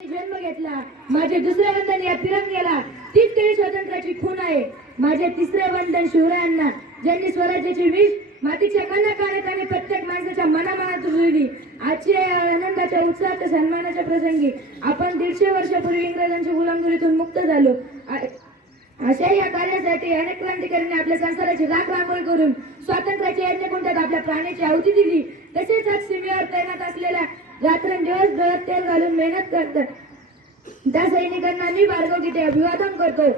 जन्म घेतला. माझे दुसरे बंधन या तिरंग्याला तीच केली स्वातंत्र्याची खून आहे. माझे तिसरे वंदन शिवरायांना ज्यांनी स्वराज्याची विष मातीच्या कणा काने प्रत्येक माणसाच्या मनामनात रुजली आजच्या या आनंदाच्या उत्साहाच्या सन्मानाच्या प्रसंगी आपण दीडशे वर्षापूर्वी इंग्रजांच्या गुलामगिरीतून मुक्त झालो. अशा या कार्यासाठी अनेक क्रांतिकाऱ्यांनी आपल्या संसाराची राख रांगोळी करून स्वातंत्र्याच्या यज्ञकुंडात आपल्या प्राण्याची आहुती दिली. तसेच आज सीमेवर तैनात असलेल्या रात्रंदिवस गळत तेल घालून मेहनत करतात त्या सैनिकांना मी भार्गव गीते अभिवादन करतो.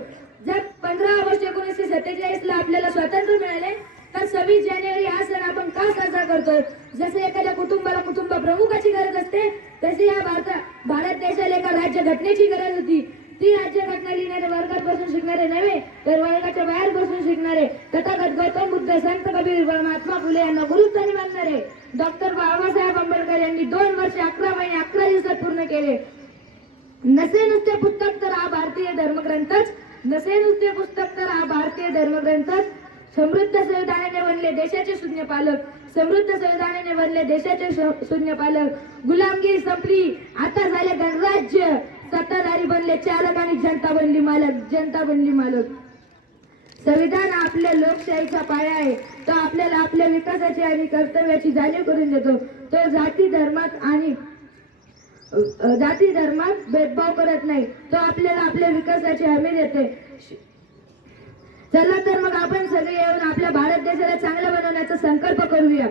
जर पंधरा ऑगस्ट एकोणीसशे सत्तेचाळीस ला आपल्याला स्वातंत्र्य मिळाले तर सव्वीस जानेवारी हा सण आपण का साजरा करतो? जसे एखाद्या कुटुंबाला कुटुंब प्रमुखाची गरज असते तसे या भारत भारत देशाला एका राज्य घटनेची गरज होती. ती राज्य घटना लिहिणारे वर्गात बसून शिकणारे नव्हे तर वर्गाच्या बाहेर बसून शिकणारे तथागत गौतम बुद्ध संत कबीर महात्मा फुले यांना गुरुस्थानी मानणारे. डॉक्टर बाबासाहेब आंबेडकर यांनी दोन वर्ष अकरा महिने अकरा दिवसात पूर्ण केले. नसे नुसते पुस्तक तर हा भारतीय धर्मग्रंथच. नसे नुसते पुस्तक तर हा भारतीय धर्मग्रंथच. समृद्ध संविधानाने बनले देशाचे शून्य पालक. समृद्ध संविधानाने बनले देशाचे शून्य पालक. गुलामगिरी संपली. आता झाले गणराज्य. सत्ताधारी बनले चालक आणि जनता बनली मालक जनता बनली मालक. संविधान आपल्या लोकशाहीचा पाया आहे. तो आपल्याला आपल्या विकासाची आणि कर्तव्याची जाणीव करून देतो. तो जाती धर्मात आणि जाती धर्मात भेदभाव करत नाही. तो आपल्याला आपल्या विकासाची हमी देते. चला तर मग आपण सगळे येऊन आपल्या भारत देशाला चांगलं बनवण्याचा संकल्प करूया.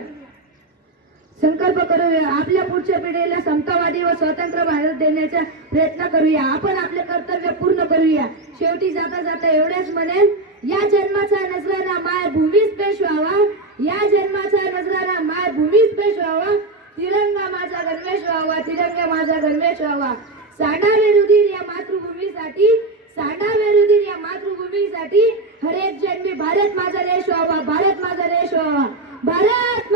संकल्प करूया आपल्या पुढच्या पिढीला समतावादी व स्वतंत्र भारत देण्याचा प्रयत्न करूया. आपण आपले कर्तव्य पूर्ण करूया. शेवटी जाता जाता एवढेच म्हणेल या जन्माचा नजराना माय भूमीच पेश व्हावा. या जन्माचा नजराना माय भूमीच पेश व्हावा. तिरंगा माझा गणवेश व्हावा तिरंगा माझा गणवेश व्हावा. सांडावे रुधिर या मातृभूमीसाठी सांडावे रुधिर या मातृभूमीसाठी हरेक जन्मी भारत माझा देश व्हावा भारत माझा देश व्हावा. भारत